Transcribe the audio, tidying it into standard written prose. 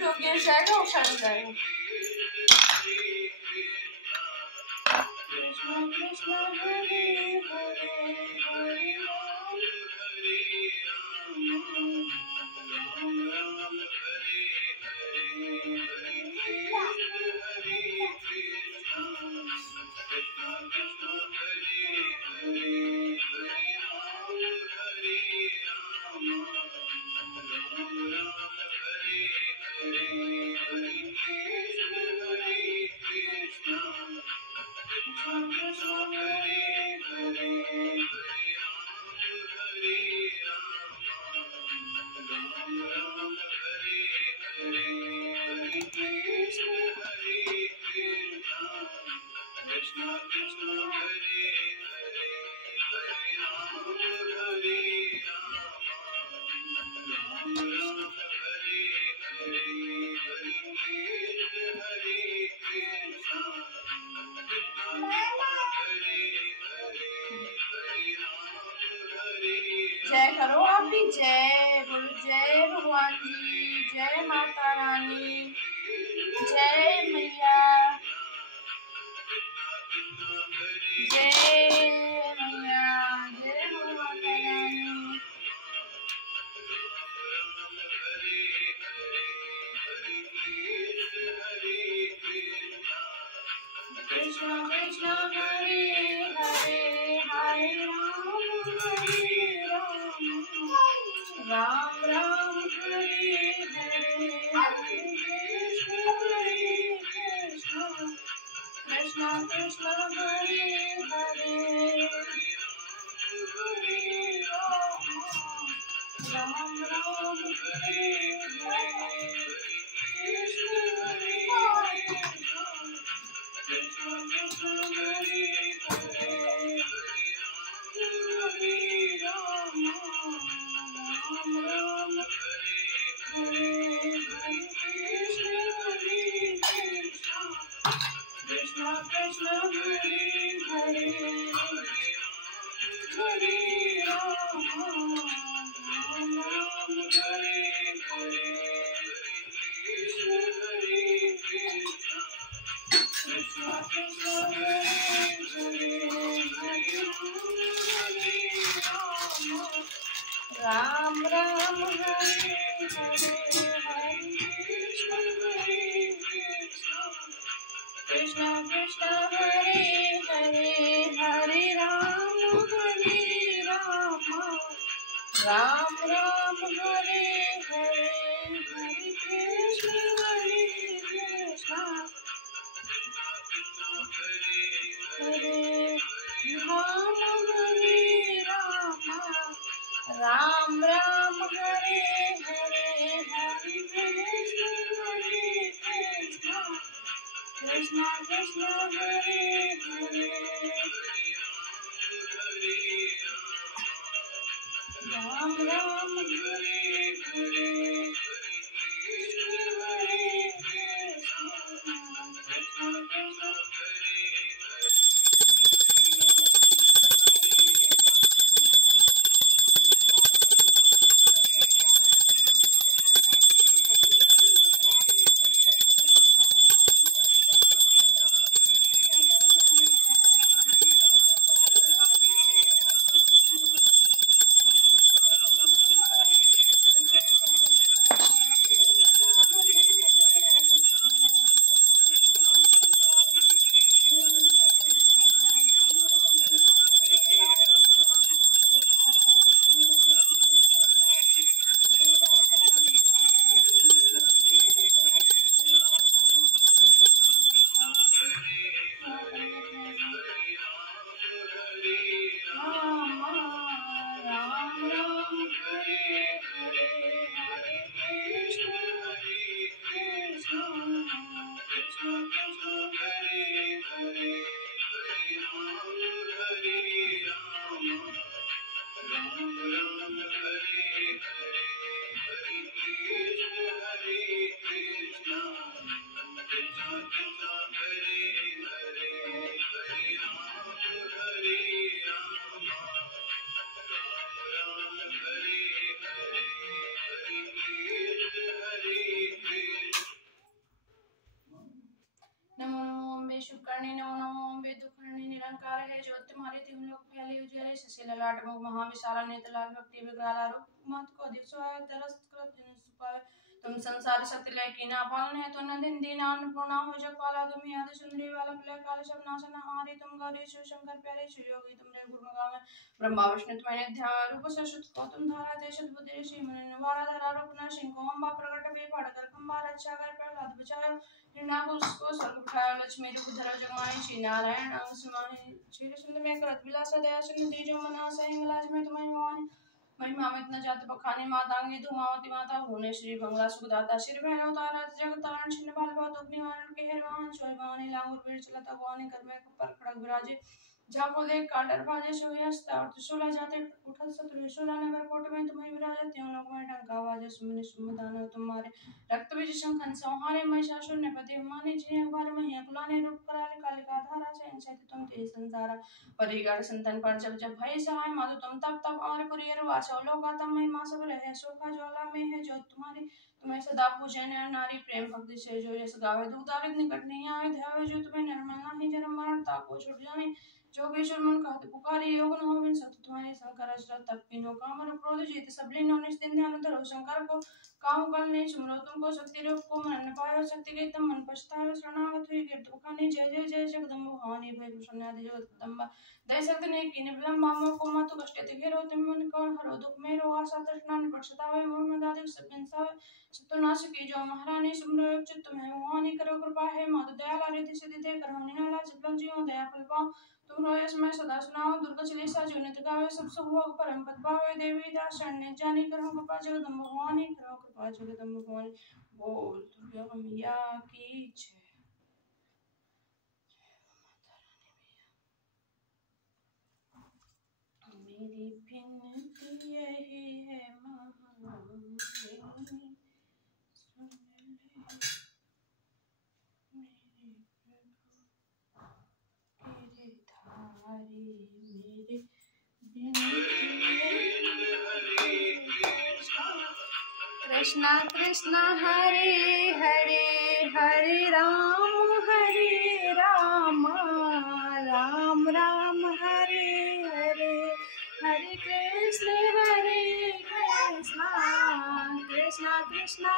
तो गिर जाएगा और छट जाएगा। कृष्ण कृष्ण हरे हरे हरे राम राम राम जय करो आप भी, जय बोलो, जय भगवान जी, जय माता रानी, जय मैया, जय मैया, जय माता रानी। कृष्ण कृष्ण हरे हरे हरे राम राम हरे हरे हरे कृष्ण कृष्ण कृष्ण हरे हरे राम राम हरे हरे कृष्ण कृष्ण हरे हरे राम राम हरे हरे कृष्ण कृष्ण हरे हरे हरे राम राम हरे हरे कृष्ण कृष्ण हरे हरे हरे राम राम हरे हरे हरे कृष्ण कृष्ण हरे हरे हरे राम राम राम हरे हरे हरे कृष्ण हरे राम हरे राम राम हरे हरे हरे कृष्ण कृष्ण हरे हरे राम राम हरे हरे कृष्ण कृष्ण नमो नमो अम्बे शुभकर्णी नमो नमो अम्बे दुखर्णी निरंकार है जो तुम्हारे तीन लोग पहले उजले सुशील लाट मुख महाविशाला नेत्र लाल भक्ति विग्रह रूप मत को अधिक सुहाय तरस कृत तुम संसार सत्य लेकी ना पालन है तो न दिन दीन अन्नपूर्णा हो जग पाला तुम याद सुंदरी वाला प्रलय काल सब नाशन हारी तुम गौरी शिव शंकर प्यारे शिव योगी तुम रे गुरु गाव ब्रह्मा विष्णु तुम्हारे ध्यान रूप सरस्वत को तुम धारा देश बुद्धि ऋषि मुनि निवारा धरा रूप न सिंह को अम्बा प्रकट वे पढ़ कर खंबा रक्षा कर प्रहलाद बचाओ को स्वर्ग उठाया लक्ष्मी रूप धरा जगमानी श्री नारायण अंग समानी श्री सुंदर में करत विलासा दया सुन दीजो मना सहिंग लाज में तुम्हारी भवानी महिमा में इतना जात बखानी मातांगी धूमावती माता होने श्री बंगला सुखदाता श्री भैरव तारा जगत तारण छिन्न बाल बहुत दुख निवारण के हेरवान सोई भवानी लांगुर पीर चलता भवानी कर में पर खड़क विराजे जाको देख काटर भाजे सोई हस्ता और त्रिशूला जाते उठल शत्रु त्रिशूला नगर कोट में तुम्हें विराजे त्यों लोक में डंका आवाजे सुमनि सुमदान तुम्हारे रक्त बीज शंखन संहारे महिषासुर ने पति माने जिन्हें अखबार में अकुलाने रूप कराले कालिका धारा से इंसित तुम तेज संसारा परिगण संतन पर जब भय सहाय माधु तुम तब तब और पुरियर वासो लोका तम महिमा सब रहे सोखा ज्वाला में है जो तुम्हारी तुम्हें सदा पूजे नर नारी प्रेम भक्ति से जो यस गावे दुदारित निकट नहीं आए ध्यावे जो तुम्हें निर्मल नहीं जन्म मरण ताको छुट जाए जोगेश्वर मन कहते पुकारी योग न होविन सत तुम्हारे शंकर अजर तपिनो कामर क्रोध जीत सबली नो निस्दिन ध्यान धरो शंकर को काहू कल नहीं सुमरो तुमको शक्ति रूप को मन न पायो शक्ति के तम मन पछतायो शरणागत हुई कीर्त बखानी जय जय जय जगदम्ब भवानी भय प्रसन्न आदि जगदम्बा दय सकते ने कीने बिलम मामो को मत कष्ट ते घेरो तुम मन कौन हरो दुख मेरो आशा तृष्णा निपटता है मोह में दादिक सब इंसा सतनाश की जो महारानी सुमरो चित्त तुम्हें भवानी करो कृपा है माधु दयाला रिधि सिद्धि दे कर हमने हाला जब जीव दया फल पाओ तुम रोय समय सदा सुनाओ दुर्गा चलीसा जो नित गावे सब सुभोग परम पद पावे देवी दास शरण्य जानी करो कृपा जगदम्ब भवानी करो कृपा जगदम्ब भवानी बोल दुर्गा मैया की जय। मेरी विनती यही है महारानी सुन ले मेरे धारी मेरे कृष्णा कृष्णा हरे हरे हरे राम राम राम हरे हरे हरे कृष्णा कृष्णा कृष्णा